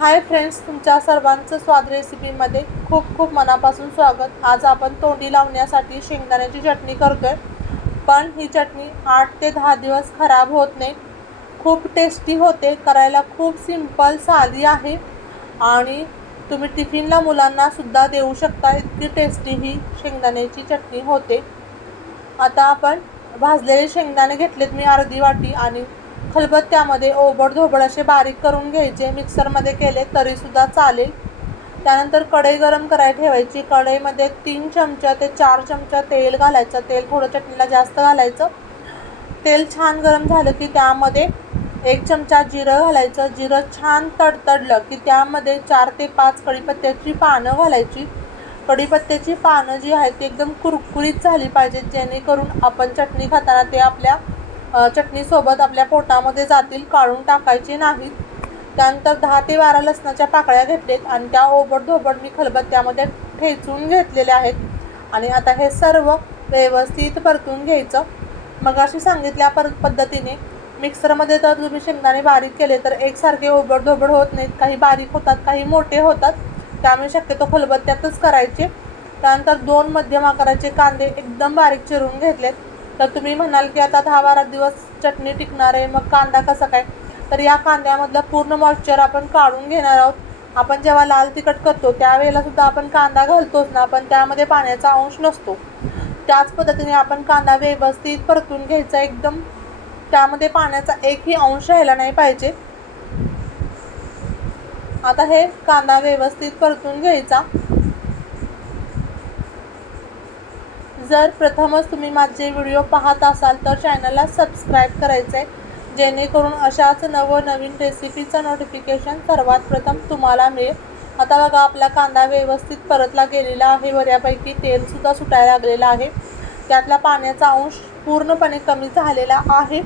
Hi friends तुमच्या सर्वांचं स्वाद रेसिपीमध्ये खूप खूप मनापासून स्वागत. आज आपण तोंडी लावण्यासाठी शेंगदाण्याची चटणी करतोय. पण ही चटणी आठ ते दहा दिवस खराब होत नाही. खूप टेस्टी होते करायला खूप सिंपल साधी आहे. आणि तुम्ही टिफिनला मुलांना सुद्धा देऊ शकता इतकी टेस्टी ही शेंगदाण्याची चटणी होते. आता आपण भाजलेले शेंगदाणे घेतलेत मी अर्धी वाटी आणि खलबत्त्यामध्ये ओबड धोबड असे बारीक करून घ्यायचे. मिक्सरमध्ये केले तरीसुद्धा चालेल. त्यानंतर कढई गरम करायला ठेवायची. कढईमध्ये तीन चमचा ते चार चमचा तेल घालायचं. तेल थोडं चटणीला जास्त घालायचं. तेल छान गरम झालं की त्यामध्ये एक चमचा जिरं घालायचं. जिरं छान तडतडलं की त्यामध्ये चार ते पाच कढीपत्त्याची पानं घालायची. कढीपत्त्याची पानं जी आहेत ती एकदम कुरकुरीत झाली पाहिजेत जेणेकरून आपण चटणी खाताना ते आपल्या चटणीसोबत आपल्या पोटामध्ये जातील काढून टाकायचे नाहीत. त्यानंतर दहा ते बारा लसणाच्या पाकळ्या घेतलेत आणि त्या ओबड धोबड मी खलबत्त्यामध्ये ठेचून घेतलेल्या आहेत. आणि आता हे सर्व व्यवस्थित परतून घ्यायचं. मग अशी सांगितल्या पर पद्धतीने मिक्सरमध्ये तर तुम्ही शेंगदाणे बारीक केले तर एकसारखे ओबड धोबड होत नाहीत. काही बारीक होतात काही मोठे होतात. त्यामुळे शक्यतो खलबत्त्यातच करायचे. त्यानंतर दोन मध्यम आकाराचे कांदे एकदम बारीक चिरून घेतलेत. तर तुम्ही म्हणाल की आता दहा बारा दिवस चटणी टिकणार आहे मग कांदा कसा काय? तर या कांद्यामधलं पूर्ण मॉइश्चर आपण काढून घेणार आहोत. आपण जेव्हा लाल तिखट करतो त्यावेळेला सुद्धा आपण कांदा घालतोच ना पण त्यामध्ये पाण्याचा अंश नसतो. त्याच पद्धतीने आपण कांदा व्यवस्थित परतून घ्यायचा एकदम. त्यामध्ये पाण्याचा एकही अंश राहिला नाही पाहिजे. आता हे कांदा व्यवस्थित परतून घ्यायचा. जर प्रथमच तुम्ही माझे व्हिडिओ पाहत असाल तर चॅनलला सबस्क्राईब करायचं आहे जेणेकरून अशाच नवनवीन रेसिपीचं नोटिफिकेशन सर्वात प्रथम तुम्हाला मिळेल. आता बघा आपला कांदा व्यवस्थित परतला गेलेला आहे. बऱ्यापैकी तेलसुद्धा सुटायला लागलेलं आहे. त्यातला पाण्याचा अंश पूर्णपणे कमी झालेला आहे.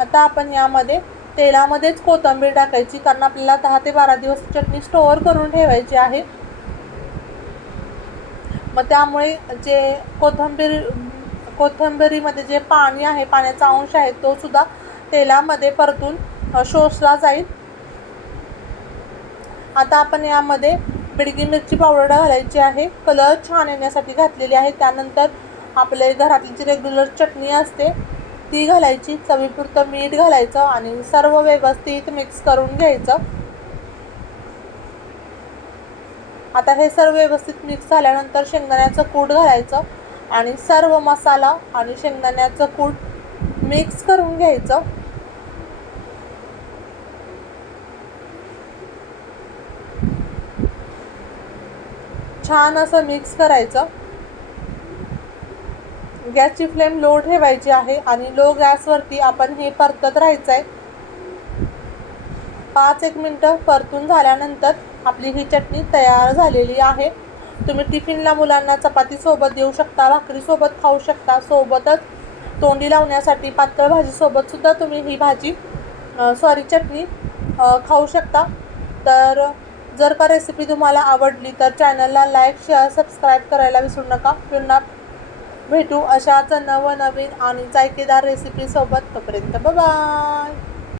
आता आपण यामध्ये तेलामध्येच कोथिंबीर टाकायची कारण आपल्याला दहा ते बारा दिवस चटणी स्टोअर करून ठेवायची आहे. मग त्यामुळे जे कोथंबीर कोथिंबिरीमध्ये जे पाणी आहे पाण्याचा अंश आहे तो सुद्धा तेलामध्ये परतून शोषला जाईल. आता आपण यामध्ये बिडगी मिरची पावडर घालायची आहे. कलर छान येण्यासाठी घातलेली आहे. त्यानंतर आपले घरातली जी रेग्युलर चटणी असते ती घालायची. चवीपुरतं मीठ घालायचं आणि सर्व व्यवस्थित मिक्स करून घ्यायचं. आता हे सर्व व्यवस्थित मिक्स झाल्यानंतर शेंगदाण्याचं कूट घालायचं आणि सर्व मसाला आणि शेंगदाण्याचं कूट मिक्स करून घ्यायचं. छान असं मिक्स करायचं. गॅसची फ्लेम लो ठेवायची आहे आणि लो गॅसवरती आपण हे परतत राहायचं आहे पाच एक मिनटं परतून झाल्यानंतर आपली ही चटणी तयार झालेली आहे. तुम्ही टिफिनला मुलांना चपातीसोबत देऊ शकता भाकरीसोबत खाऊ शकता. सोबतच तोंडी लावण्यासाठी पातळ भाजीसोबतसुद्धा तुम्ही ही भाजी सॉरी चटणी खाऊ शकता. तर जर का रेसिपी तुम्हाला आवडली तर चॅनलला लाईक शेअर सबस्क्राईब करायला विसरू नका. पुन्हा भेटू अशाच नवनवीन आणि जायकेदार रेसिपीसोबत तोपर्यंत बाय